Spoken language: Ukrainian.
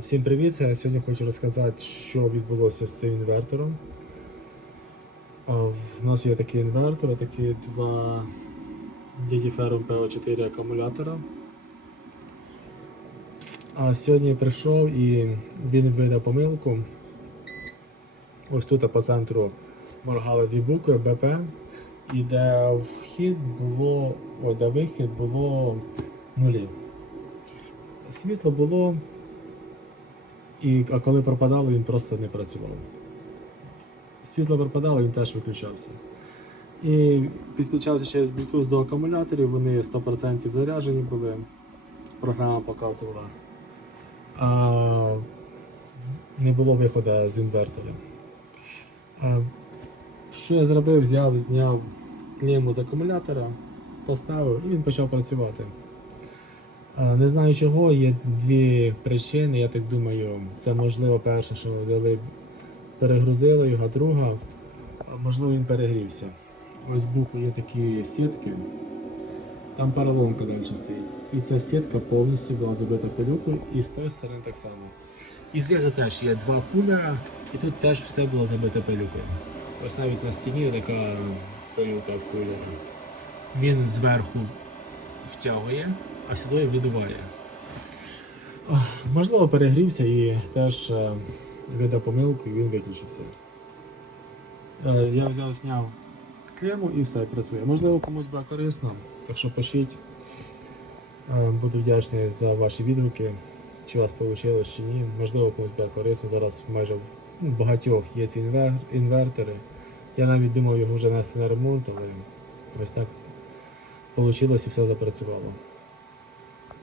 Всім привіт! Сьогодні хочу розказати, що відбулося з цим інвертором. У нас є такий інвертор, такі два DD-Ferrum PO4 акумулятора. А сьогодні прийшов і він видав помилку. Ось тут по центру моргали дві букви БП, і де вхід було, о, де вихід було нулі. Світло було, і, а коли пропадало, він просто не працював. Світло пропадало, він теж виключався. І підключався через Bluetooth до акумуляторів, вони 100% заряджені були, програма показувала. А не було виходу з інвертора. Що я зробив? Взяв, зняв клемму з акумулятора, поставив і він почав працювати. А, Не знаю чого, є дві причини. Я так думаю, це можливо перше, що дали, перегрузили його, друга, можливо він перегрівся. Ось збоку є такі сітки, там поролонка далі стоїть. І ця сітка повністю була забита пилюкою і з тої сторони так само. І знизу теж є два кулера, і тут теж все було забите пилюкою. Ось навіть на стіні така пилюка в кулері. Він зверху втягує, а сюди видуває. Ох, Можливо, перегрівся і теж е, видав помилку і він виключився. Е, Я взяв, зняв клему і все працює. Можливо, комусь буде корисно, так що пишіть. Е, Буду вдячний за ваші відгуки, чи у вас вийшло, чи ні. Можливо, комусь буде корисно. Зараз майже ну, в багатьох є ці інвер- інвертори. Я навіть думав його вже нести на ремонт, але ось так вийшло і все запрацювало.